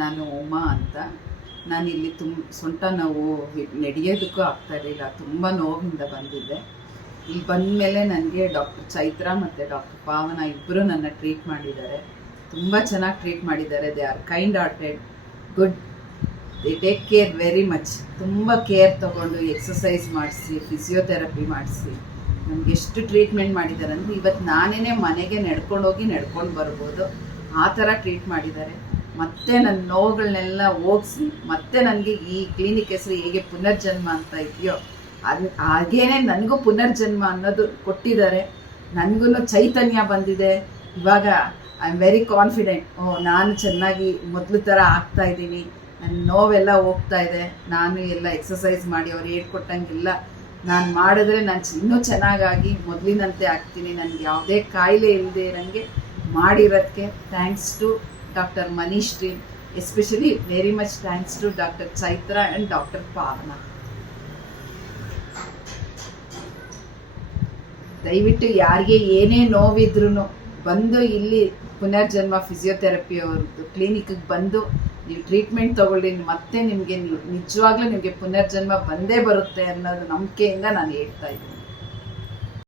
ನಾನು ಉಮಾ ಅಂತ. ನಾನಿಲ್ಲಿ ಸೊಂಟ ನೋವು ನಡೆಯೋದಕ್ಕೂ ಆಗ್ತಾಯಿರಲಿಲ್ಲ, ತುಂಬ ನೋವಿಂದ ಬಂದಿದ್ದೆ. ಇಲ್ಲಿ ಬಂದ ಮೇಲೆ ನನಗೆ ಡಾಕ್ಟರ್ ಚೈತ್ರ ಮತ್ತು ಡಾಕ್ಟರ್ ಪಾವನ ಇಬ್ಬರು ನನ್ನ ಟ್ರೀಟ್ ಮಾಡಿದ್ದಾರೆ. ತುಂಬ ಚೆನ್ನಾಗಿ ಟ್ರೀಟ್ ಮಾಡಿದ್ದಾರೆ. They are kind hearted, good, they take care very much. ತುಂಬ ಕೇರ್ ತೊಗೊಂಡು ಎಕ್ಸಸೈಸ್ ಮಾಡಿಸಿ, ಫಿಸಿಯೋಥೆರಪಿ ಮಾಡಿಸಿ ನಮ್ಗೆ ಎಷ್ಟು ಟ್ರೀಟ್ಮೆಂಟ್ ಮಾಡಿದ್ದಾರೆ ಅಂದರೆ ಇವತ್ತು ನಾನೇ ಮನೆಗೆ ನಡ್ಕೊಂಡು ಬರ್ಬೋದು, ಆ ಥರ ಟ್ರೀಟ್ ಮಾಡಿದ್ದಾರೆ. ಮತ್ತೆ ನನ್ನ ನೋವುಗಳನ್ನೆಲ್ಲ ಹೋಗಿಸಿ ಮತ್ತೆ ನನಗೆ ಈ ಕ್ಲಿನಿಕ್ ಹೆಸರು ಹೇಗೆ ಪುನರ್ಜನ್ಮ ಅಂತ ಇದೆಯೋ ಹಾಗೇನೆ ನನಗೂ ಪುನರ್ಜನ್ಮ ಅನ್ನೋದು ಕೊಟ್ಟಿದ್ದಾರೆ. ನನಗೂ ಚೈತನ್ಯ ಬಂದಿದೆ. ಇವಾಗ ಐ ಆಮ್ ವೆರಿ ಕಾನ್ಫಿಡೆಂಟ್. ನಾನು ಚೆನ್ನಾಗಿ ಮೊದಲು ಥರ ಆಗ್ತಾ ಇದ್ದೀನಿ, ನನ್ನ ನೋವೆಲ್ಲ ಹೋಗ್ತಾ ಇದೆ. ನಾನು ಎಲ್ಲ ಎಕ್ಸಸೈಸ್ ಮಾಡಿ ಅವ್ರು ಹೇಳ್ಕೊಟ್ಟಂಗೆಲ್ಲ ನಾನು ಮಾಡಿದ್ರೆ ನಾನು ಇನ್ನೂ ಚೆನ್ನಾಗಾಗಿ ಮೊದಲಿನಂತೆ ಆಗ್ತೀನಿ. ನನಗೆ ಯಾವುದೇ ಕಾಯಿಲೆ ಇಲ್ಲದೆ ಇರೋಂಗೆ ಮಾಡಿರೋದಕ್ಕೆ thanks to doctor Manish team, especially very much thanks to doctor Chaitra and doctor Pavana. ದಯವಿಟ್ಟು ಯಾರಿಗೆ ಏನೇ ನೋವಿದ್ರೂ ಬಂದು ಇಲ್ಲಿ ಪುನರ್ಜನ್ಮ ಫಿಸಿಯೋಥೆರಪಿ ಅವ್ರದ್ದು ಕ್ಲಿನಿಕ್ಗೆ ಬಂದು ನೀವು ಟ್ರೀಟ್ಮೆಂಟ್ ತೊಗೊಳ್ಳಿ. ಮತ್ತೆ ನಿಮಗೆ ನಿಜವಾಗ್ಲೂ ನಿಮಗೆ ಪುನರ್ಜನ್ಮ ಬಂದೇ ಬರುತ್ತೆ ಅನ್ನೋದು ನಂಬಿಕೆಯಿಂದ ನಾನು ಹೇಳ್ತಾ ಇದ್ದೀನಿ.